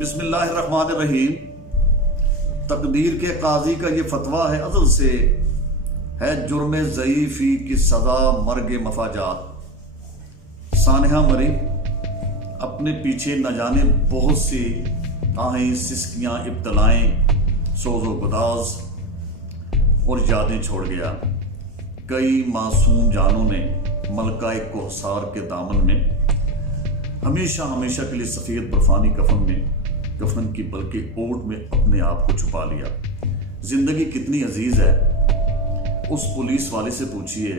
بسم اللہ الرحمن الرحیم۔ تقدیر کے قاضی کا یہ فتویٰ ہے ازل سے، ہے جرم ضعیفی کی سزا مرگ مفاجات۔ سانحہ مری اپنے پیچھے نہ جانے بہت سی آہیں سسکیاں ابتلائیں سوز و گداز اور یادیں چھوڑ گیا۔ کئی معصوم جانوں نے ملکہ کوہسار کے دامن میں ہمیشہ کے لیے سفید برفانی کفن کی بلکہ اوٹ میں اپنے آپ کو چھپا لیا۔ زندگی کتنی عزیز ہے، اس پولیس والے سے پوچھئے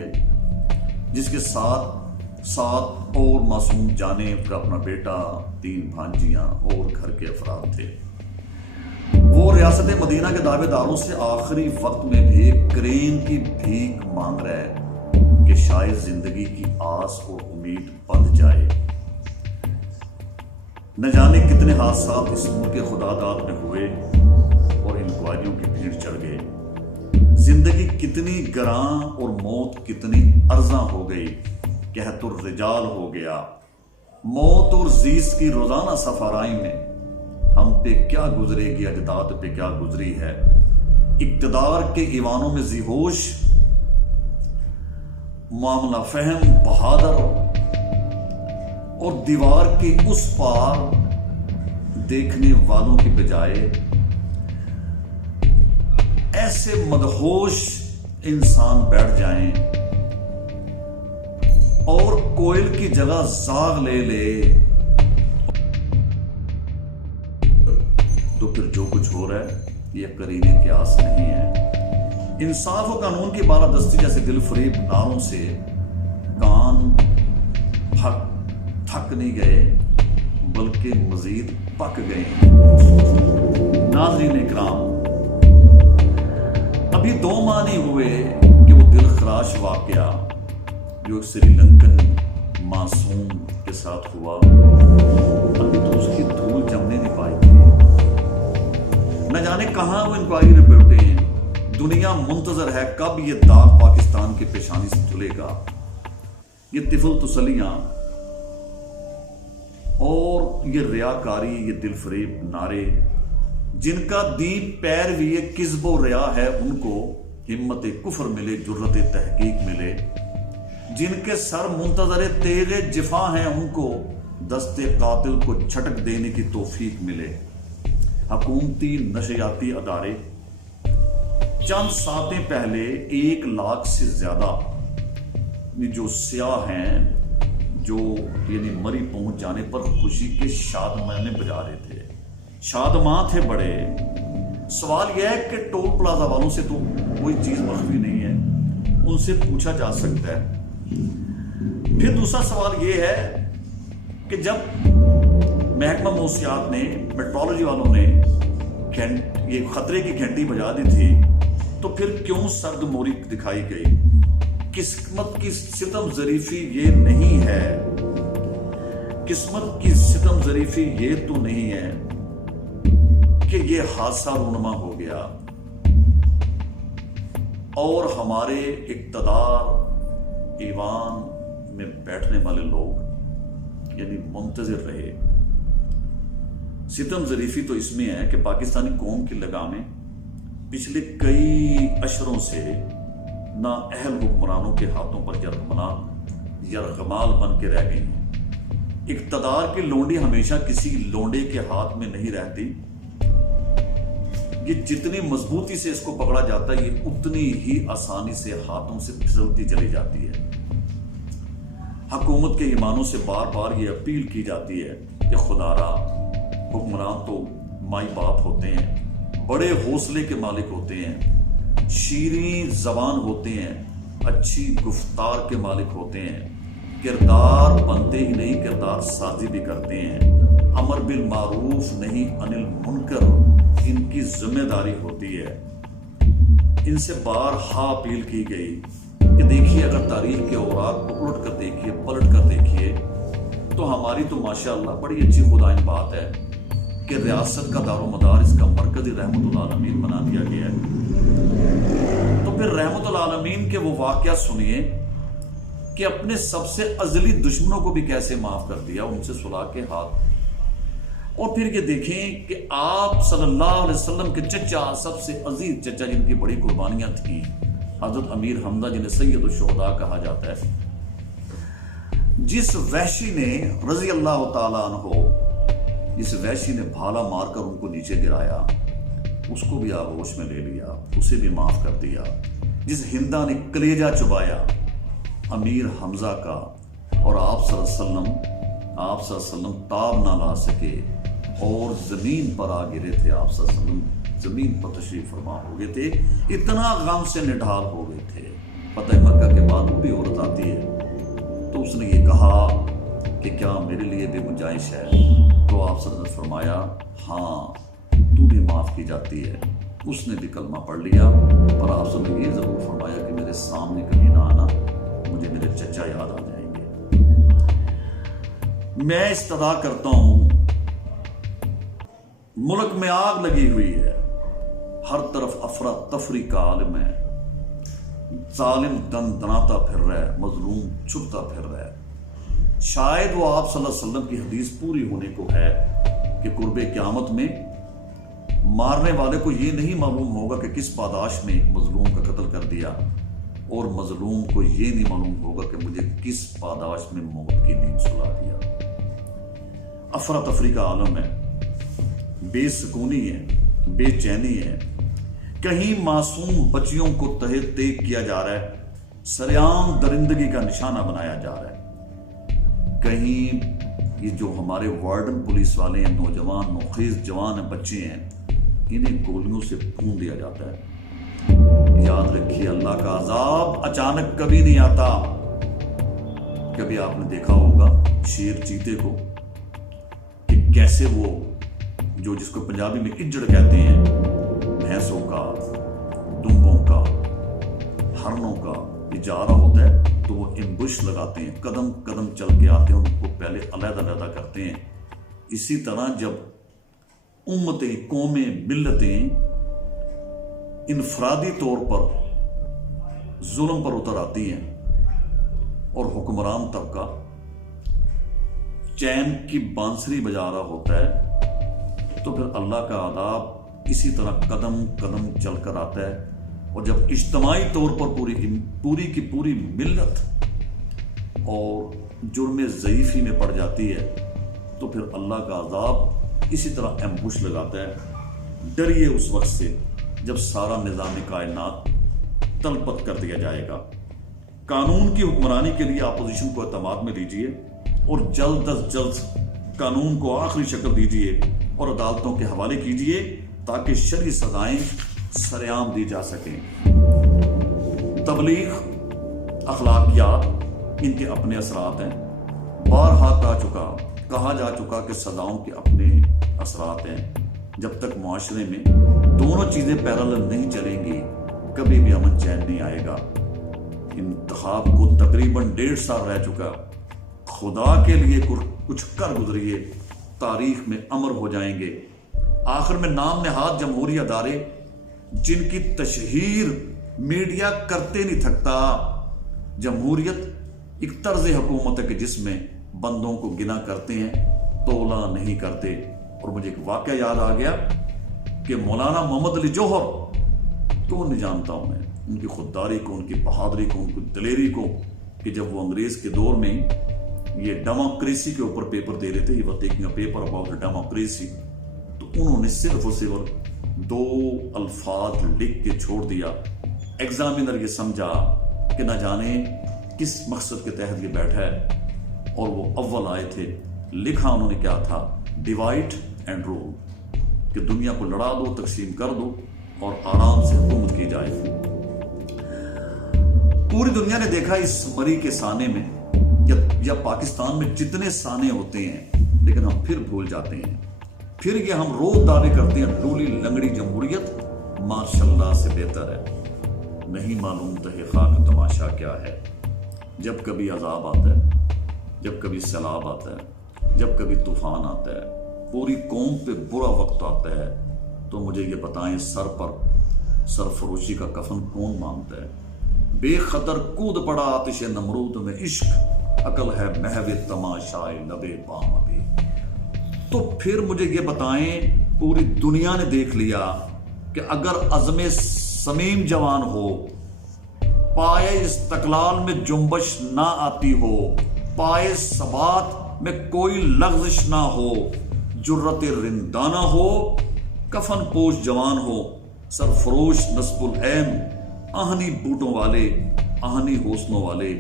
جس کے ساتھ اور معصوم جانیں کا اپنا بیٹا، 3 بھانجیاں اور گھر کے افراد تھے۔ وہ ریاست مدینہ کے دعوے داروں سے آخری وقت میں بھی کرین کی بھیک مانگ رہا ہے کہ شاید زندگی کی آس اور امید بندھ جائے۔ نہ جانے کتنے حادثات اس ملک کے خدا داد میں ہوئے اور انکوائریوں کی بھیڑ چڑھ گئے۔ زندگی کتنی گراں اور موت کتنی ارزاں ہو گئی، قحط الرجال ہو گیا۔ موت اور زیست کی روزانہ سفرائی میں ہم پہ کیا گزرے گی، اجداد پہ کیا گزری ہے۔ اقتدار کے ایوانوں میں ذیہوش، معاملہ فہم بہادر اور دیوار کے اس پار دیکھنے والوں کی بجائے ایسے مدہوش انسان بیٹھ جائیں اور کوئل کی جگہ زاغ لے تو پھر جو کچھ ہو رہا ہے یہ کرینے کے آس نہیں ہے۔ انصاف و قانون کی بالادستی جیسے دل فریب نعروں سے کان تھک نہیں گئے بلکہ مزید پک گئے ہیں۔ ناظرین اکرام، ابھی 2 ماہ نہیں ہوئے کہ وہ دل خراش واقعہ جو ایک سری لنکن معصوم کے ساتھ ہوا، ابھی تو اس کی دھول جمنے نہیں پائی تھی۔ نہ جانے کہاں وہ انکوائری رپورٹیں ہیں۔ دنیا منتظر ہے کب یہ داغ پاکستان کی پیشانی سے دھلے گا۔ یہ طفل تسلیاں اور یہ ریاکاری، یہ دل فریب نعرے، جن کا دین پیروی کذب و ریا ہے، ان کو ہمت کفر ملے، جرت تحقیق ملے۔ جن کے سر منتظر تیغ جفا ہیں، ان کو دست قاتل کو چھٹک دینے کی توفیق ملے۔ حکومتی نشریاتی ادارے چند ساعتیں پہلے 1 لاکھ سے زیادہ جو سیاح ہیں جو یعنی مری پہنچ جانے پر خوشی کے شادمانے بجا رہے تھے، شادماں تھے بڑے۔ سوال یہ ہے کہ ٹول پلازا والوں سے تو کوئی چیز مخفی نہیں ہے، ان سے پوچھا جا سکتا ہے۔ پھر دوسرا سوال یہ ہے کہ جب محکمہ موسمیات نے، میٹرولوجی والوں نے یہ خطرے کی گھنٹی بجا دی تھی تو پھر کیوں سرد موری دکھائی گئی؟ قسمت کی ستم ظریفی یہ نہیں ہے، قسمت کی ستم ظریفی یہ تو نہیں ہے کہ یہ حادثہ رونما ہو گیا اور ہمارے اقتدار ایوان میں بیٹھنے والے لوگ یعنی منتظر رہے۔ ستم ظریفی تو اس میں ہے کہ پاکستانی قوم کی لگامیں پچھلے کئی اشروں سے نااہل حکمرانوں کے ہاتھوں پر یرغمال بن کے رہ گئی ہیں۔ اقتدار کی لونڈی ہمیشہ کسی لونڈے کے ہاتھ میں نہیں رہتی۔ یہ جتنی مضبوطی سے اس کو پکڑا جاتا ہے، یہ اتنی ہی آسانی سے ہاتھوں سے پھسلتی چلی جاتی ہے۔ حکومت کے ایمانوں سے بار بار یہ اپیل کی جاتی ہے کہ خدا را، حکمران تو مائی باپ ہوتے ہیں، بڑے حوصلے کے مالک ہوتے ہیں، شیریں زبان ہوتے ہیں، اچھی گفتار کے مالک ہوتے ہیں، کردار بنتے ہی نہیں کردار سازی بھی کرتے ہیں، امر بالمعروف نہیں انل منکر ان کی ذمہ داری ہوتی ہے۔ ان سے بارہا اپیل کی گئی کہ دیکھیے، اگر تاریخ کے اوراق کو الٹ کر دیکھیے، پلٹ کر دیکھیے تو ہماری تو ماشاءاللہ بڑی اچھی خدائن بات ہے کہ ریاست کا دار و مدار اس کا مرکزی رحمت العالمین بنا دیا گیا ہے۔ تو پھر رحمت العالمین کے وہ واقعہ سنیے کہ اپنے سب سے ازلی دشمنوں کو بھی کیسے معاف کر دیا، ان سے صلح کے ہاتھ اور پھر یہ دیکھیں کہ آپ صلی اللہ علیہ وسلم کے چچا، سب سے عزیز چچا جن کی بڑی قربانیاں تھیں، حضرت امیر حمزہ جنہیں سید الشہداء کہا جاتا ہے، جس وحشی نے رضی اللہ تعالیٰ عنہ، جس وحشی نے بھالا مار کر ان کو نیچے گرایا، اس کو بھی آغوش میں لے لیا، اسے بھی معاف کر دیا، جس ہندا نے کلیجہ چبایا امیر حمزہ کا، اور آپ صلی اللہ علیہ وسلم تاب نہ لا سکے اور زمین پر آ گرے تھے، آپ صلی اللہ علیہ وسلم زمین پر تشریف فرما ہو گئے تھے، اتنا غم سے نڈھال ہو گئے تھے۔ فتح مکہ کے بعد وہ بھی عورت آتی ہے تو اس نے یہ کہا کہ کیا میرے لیے بھی گنجائش ہے؟ تو آپ صلی اللہ علیہ وسلم نے فرمایا ہاں، تو بھی معاف کی جاتی ہے۔ اس نے بھی کلمہ پڑھ لیا، اور آپ صلی اللہ علیہ وسلم نے یہ ضرور فرمایا کہ میرے سامنے کبھی نہ آنا، مجھے میرے چچا یاد آ جائیں گے۔ میں استدعا کرتا ہوں، ملک میں آگ لگی ہوئی ہے، ہر طرف افراتفری کا عالم ہے، ظالم دن دناتا پھر رہا ہے، مظلوم چھپتا پھر رہا ہے۔ شاید وہ آپ صلی اللہ علیہ وسلم کی حدیث پوری ہونے کو ہے کہ قرب قیامت میں مارنے والے کو یہ نہیں معلوم ہوگا کہ کس پاداش میں مظلوم کا قتل کر دیا، اور مظلوم کو یہ نہیں معلوم ہوگا کہ مجھے کس پاداش میں موت کی نیند سلا دیا۔ افراتفری کا عالم ہے، بے سکونی ہے، بے چینی ہے، کہیں معصوم بچیوں کو تہہ تیگ کیا جا رہا ہے، سریعام درندگی کا نشانہ بنایا جا رہا ہے، کہیں یہ جو ہمارے وارڈن پولیس والے ہیں، نوجوان نوخیز جوان ہیں، بچے ہیں، انہیں گولیوں سے بھون دیا جاتا ہے۔ یاد رکھیے، اللہ کا عذاب اچانک کبھی نہیں آتا۔ کبھی آپ نے دیکھا ہوگا شیر چیتے کو کہ کیسے وہ جو جس کو پنجابی میں اجڑ کہتے ہیں، بھینسوں کا، دمبوں کا، ہرنوں کا یہ جا رہا ہوتا ہے تو وہ امبوش لگاتے ہیں، قدم قدم چل کے آتے ہیں، ان کو پہلے علیحدہ علیحدہ کرتے ہیں۔ اسی طرح جب امتیں، قومیں، ملتیں انفرادی طور پر ظلم پر اتر آتی ہیں اور حکمران طبقہ چین کی بانسری بجا رہا ہوتا ہے، تو پھر اللہ کا عذاب اسی طرح قدم قدم چل کر آتا ہے، اور جب اجتماعی طور پر پوری کی پوری ملت اور جرم ضعیفی میں پڑ جاتی ہے، تو پھر اللہ کا عذاب اسی طرح ایمبوش لگاتا ہے۔ ڈریے اس وقت سے جب سارا نظام کائنات تلپت کر دیا جائے گا۔ قانون کی حکمرانی کے لیے اپوزیشن کو اعتماد میں لیجئے، اور جلد از جلد قانون کو آخری شکل دیجئے اور عدالتوں کے حوالے کیجئے تاکہ شرعی سزائیں سرعام دی جا سکیں۔ تبلیغ، اخلاقیات، ان کے اپنے اثرات ہیں، بارہا کہا جا چکا کہ سزاؤں کے اپنے اثرات ہیں۔ جب تک معاشرے میں دونوں چیزیں پیرالل نہیں چلیں گی، کبھی بھی امن چین نہیں آئے گا۔ انتخاب کو تقریباً 1.5 سال رہ چکا، خدا کے لیے کچھ کر گزریے، تاریخ میں امر ہو جائیں گے۔ آخر میں نام نہاد جمہوری ادارے جن کی تشہیر میڈیا کرتے نہیں تھکتا۔ جمہوریت ایک طرز حکومت ہے کہ جس میں بندوں کو گنا کرتے ہیں، تولا نہیں کرتے۔ اور مجھے ایک واقعہ یاد آ گیا کہ مولانا محمد علی جوہر کو نہیں جانتا ہوں میں، ان کی خودداری کو، ان کی بہادری کو، ان کی دلیری کو، کہ جب وہ انگریز کے دور میں یہ ڈیموکریسی کے اوپر پیپر دے رہے تھے، یہ وہ ٹیکنگ پیپر اباؤٹ ڈیموکریسی، تو انہوں نے صرف اور صرف 2 الفاظ لکھ کے چھوڑ دیا۔ ایگزامینر یہ سمجھا کہ نہ جانے کس مقصد کے تحت یہ بیٹھا ہے، اور وہ اول آئے تھے۔ لکھا انہوں نے کیا تھا؟ ڈیوائڈ اینڈ رول، کہ دنیا کو لڑا دو، تقسیم کر دو، اور آرام سے حکومت کی جائے۔ پوری دنیا نے دیکھا اس مری کے سانے میں یا پاکستان میں جتنے سانے ہوتے ہیں، لیکن ہم پھر بھول جاتے ہیں۔ پھر یہ ہم روز دعوے کرتے ہیں لولی لنگڑی جمہوریت ماشاءاللہ سے بہتر ہے۔ نہیں معلوم تہ خاک تماشا کیا ہے۔ جب کبھی عذاب آتا ہے، جب کبھی سیلاب آتا ہے، جب کبھی طوفان آتا ہے، پوری قوم پہ برا وقت آتا ہے، تو مجھے یہ بتائیں سر پر سرفروشی کا کفن کون مانگتا ہے؟ بے خطر کود پڑا آتش نمرود میں عشق، عقل ہے محو تماشائے لبے بام ابھی۔ تو پھر مجھے یہ بتائیں، پوری دنیا نے دیکھ لیا کہ اگر عزم صمیم جوان ہو، پائے استقلال میں جنبش نہ آتی ہو، پائے ثبات میں کوئی لغزش نہ ہو، جرت رندانہ ہو، کفن پوش جوان ہو، سرفروش نصب العین، آہنی بوٹوں والے، آہنی حوصلوں والے،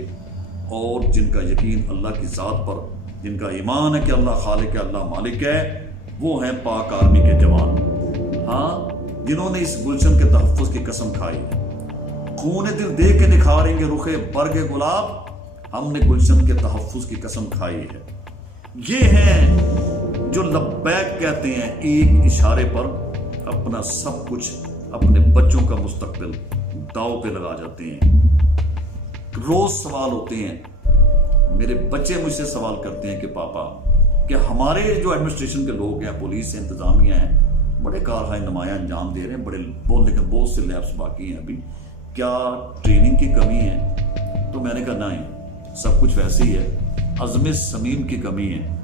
اور جن کا یقین اللہ کی ذات پر، جن کا ایمان ہے کہ اللہ خالق ہے، اللہ مالک ہے، وہ ہیں پاک آرمی کے جوان۔ ہاں، جنہوں نے اس گلشن کے تحفظ کی قسم کھائی ہے، خون دل دے کے نکھاریں گے رخ برگ گلاب، ہم نے گلشن کے تحفظ کی قسم کھائی ہے۔ یہ ہیں جو لبیک کہتے ہیں، ایک اشارے پر اپنا سب کچھ، اپنے بچوں کا مستقبل داؤ پہ لگا جاتے ہیں۔ روز سوال ہوتے ہیں، میرے بچے مجھ سے سوال کرتے ہیں کہ پاپا، کہ ہمارے جو ایڈمنسٹریشن کے لوگ ہیں، پولیس ہیں، انتظامیہ ہیں، بڑے کارہائے نمایاں انجام دے رہے ہیں، لیکن بہت سے لیبس باقی ہیں ابھی، کیا ٹریننگ کی کمی ہے؟ تو میں نے کہا نہیں، سب کچھ ویسے ہی ہے، عزم صمیم کی کمی ہے۔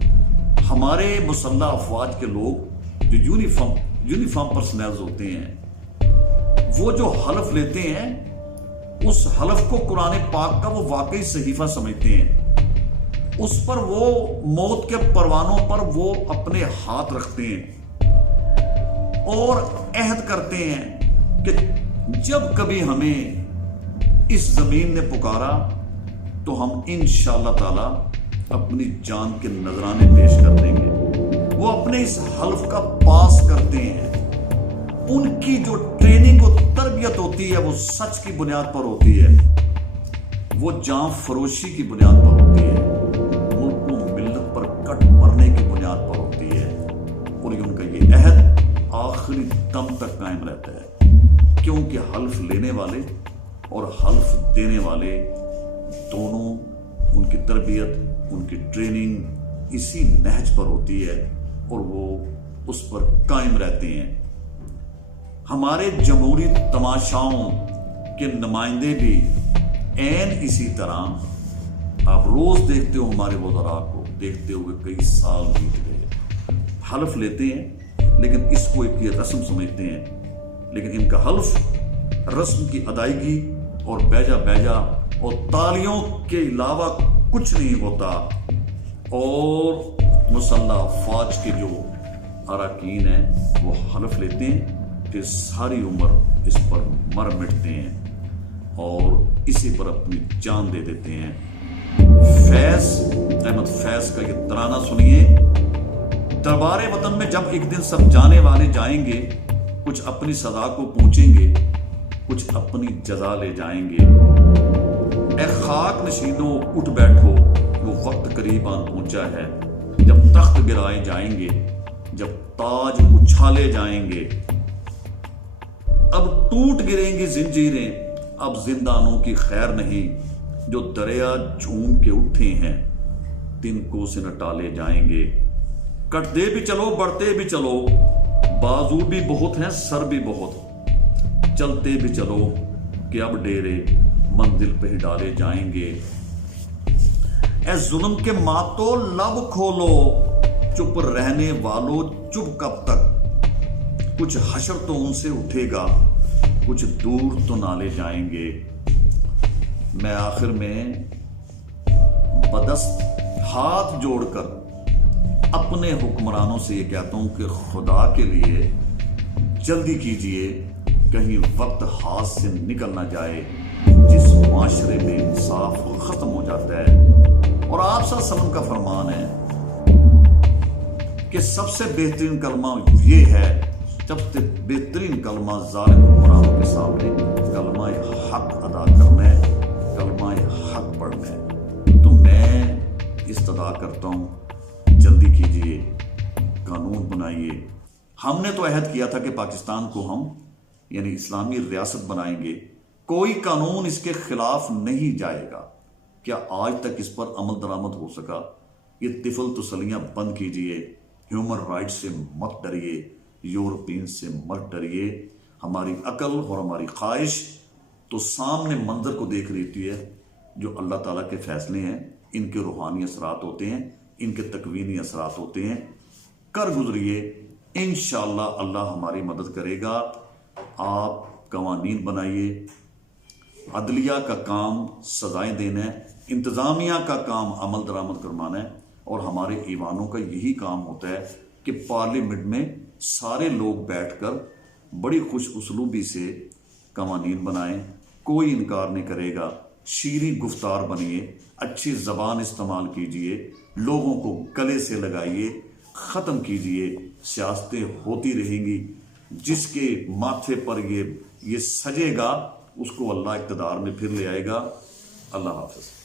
ہمارے مسلح افواج کے لوگ جو یونیفارم پرسنلز ہوتے ہیں، وہ جو حلف لیتے ہیں، اس حلف کو قرآن پاک کا وہ واقعی صحیفہ سمجھتے ہیں، اس پر وہ موت کے پروانوں پر وہ اپنے ہاتھ رکھتے ہیں اور عہد کرتے ہیں کہ جب کبھی ہمیں اس زمین نے پکارا تو ہم انشاءاللہ تعالی اپنی جان کے نذرانے پیش کر دیں گے۔ وہ اپنے اس حلف کا پاس کرتے ہیں۔ ان کی جو ٹریننگ و تربیت ہوتی ہے وہ سچ کی بنیاد پر ہوتی ہے، وہ جان فروشی کی بنیاد پر ہوتی ہے، ملک و ملت پر کٹ مرنے کی بنیاد پر ہوتی ہے، اور ان کا یہ عہد آخری دم تک قائم رہتا ہے، کیونکہ حلف لینے والے اور حلف دینے والے دونوں، ان کی تربیت، ان کی ٹریننگ اسی نہج پر ہوتی ہے اور وہ اس پر قائم رہتے ہیں۔ ہمارے جمہوری تماشاؤں کے نمائندے بھی عین اسی طرح، آپ روز دیکھتے ہو ہمارے وزراء کو، دیکھتے ہوئے کئی سال بیت گئے، حلف لیتے ہیں لیکن اس کو ایک رسم سمجھتے ہیں، لیکن ان کا حلف رسم کی ادائیگی اور بیجا اور تالیوں کے علاوہ کچھ نہیں ہوتا، اور مسلح افواج کے جو اراکین ہیں وہ حلف لیتے ہیں، پھر ساری عمر اس پر مر مٹتے ہیں اور اسی پر اپنی جان دے دیتے ہیں۔ فیض احمد فیض کا یہ ترانہ سنیے۔ دربار وطن میں جب ایک دن سب جانے والے جائیں گے، کچھ اپنی سزا کو پہنچیں گے، کچھ اپنی جزا لے جائیں گے۔ اے خاک نشینوں اٹھ بیٹھو، وہ وقت قریب آن پہنچا ہے، جب تخت گرائے جائیں گے، جب تاج اچھالے جائیں گے۔ اب ٹوٹ گریں گی زنجیریں، اب زندانوں کی خیر نہیں، جو دریا جھوم کے اٹھے ہیں، تن کو سے نہ ٹالے جائیں گے۔ کٹتے بھی چلو، بڑھتے بھی چلو، بازو بھی بہت ہیں، سر بھی بہت، چلتے بھی چلو کہ اب ڈیرے منزل پہ ڈالے جائیں گے۔ اے ظلم کے ماتو لب کھولو، چپ رہنے والو چپ کب تک، کچھ حشر تو ان سے اٹھے گا، کچھ دور تو نالے جائیں گے۔ میں آخر میں بدست ہاتھ جوڑ کر اپنے حکمرانوں سے یہ کہتا ہوں کہ خدا کے لیے جلدی کیجئے، کہیں وقت ہاتھ سے نکل نہ جائے، جس معاشرے میں انصاف ختم ہو جاتا ہے۔ اور آپ صلی اللہ علیہ وسلم کا فرمان ہے کہ سب سے بہترین کلمہ یہ ہے، سب سے بہترین کلمہ ظالم حکمرانوں کے سامنے کلمہ حق ادا کرنا ہے، کلمہ حق پڑھنا ہے۔ تو میں استدعا کرتا ہوں، جلدی کیجئے، قانون بنائیے۔ ہم نے تو عہد کیا تھا کہ پاکستان کو ہم یعنی اسلامی ریاست بنائیں گے، کوئی قانون اس کے خلاف نہیں جائے گا۔ کیا آج تک اس پر عمل درآمد ہو سکا؟ یہ طفل تسلیاں بند کیجئے، ہیومن رائٹ سے مت ڈریے، یورپین سے مت ڈریے۔ ہماری عقل اور ہماری خواہش تو سامنے منظر کو دیکھ رہی ہے، جو اللہ تعالیٰ کے فیصلے ہیں، ان کے روحانی اثرات ہوتے ہیں، ان کے تکوینی اثرات ہوتے ہیں۔ کر گزریے، انشاءاللہ اللہ ہماری مدد کرے گا۔ آپ قوانین بنائیے، عدلیہ کا کام سزائیں دینا ہے، انتظامیہ کا کام عمل درآمد کروانا ہے، اور ہمارے ایوانوں کا یہی کام ہوتا ہے کہ پارلیمنٹ میں سارے لوگ بیٹھ کر بڑی خوش اسلوبی سے قوانین بنائیں۔ کوئی انکار نہیں کرے گا، شیریں گفتار بنیے، اچھی زبان استعمال کیجئے، لوگوں کو گلے سے لگائیے، ختم کیجئے۔ سیاستیں ہوتی رہیں گی، جس کے ماتھے پر یہ سجے گا اس کو اللہ اقتدار میں پھر لے آئے گا۔ اللہ حافظ۔